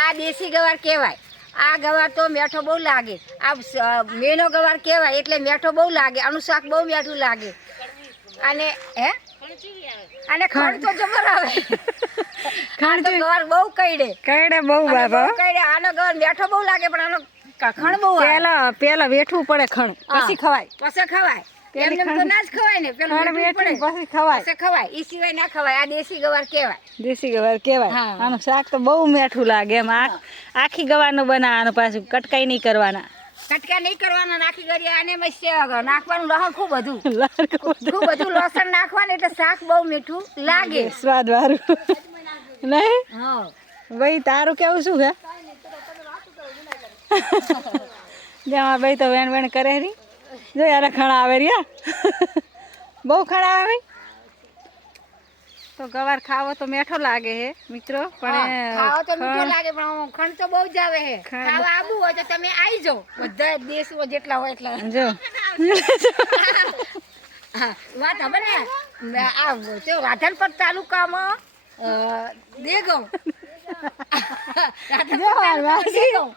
આ દેશી ગવાર કહેવાય. આ ગવાર તો મીઠો બહુ લાગે. આ મેનો ગવાર કહેવાય એટલે મીઠો બહુ લાગે. આનું શાક બહુ મીઠું લાગે. અને અને ખણ તો જબર આવે. ખણ તો ગવાર બહુ કઈડે બહુ બાબા. કઈડે. આનો ગવાર મીઠો બહુ લાગે પણ આનો ખણ બહુ આવે. પેલા વેઠવું પડે ખણ પછી ખવાય. પછી ખવાય. એમને તો ના જ ખવાય ને. પેલું વેઠવું પછી ખવાય. પછી ખવાય. ઈ સિવાય ના ખવાય. આ દેશી ગવાર કહેવાય. દેશી ગવાર કહેવાય. આનું શાક તો બહુ મીઠું લાગે. એમ આખી ગવારનું બનાવવાનું પાછું કટકાઈ નહીં કરવાના. કટકા નહીં કરવાના. નાખી કરીએ અને નાખવાનું લસણ ખૂબ બધું લસણ નાખવાનું એટલે શાક બહુ મીઠું લાગે. સ્વાદ વાળું નહીં. હા ભાઈ તારું કેવું શું છે? જ્યાં ભાઈ તો વેણ વેણ કરે રી. જો યાર ખણા આવે રહ્યા. બહુ ખણા આવે. તો ગવાર ખાવો તો મીઠો લાગે હે મિત્રો. પણ ખાવો તો મીઠો લાગે પણ ખણ તો બહુ જ આવે હે. ખાવા આવું હોય તો તમે આવી જાઓ. બધા દેશો જેટલા હોય એટલા. જો વાત હવે ને આ રાધનપર તાલુકામાં દેગમ. રાધનપર તાલુકામાં દેગમ.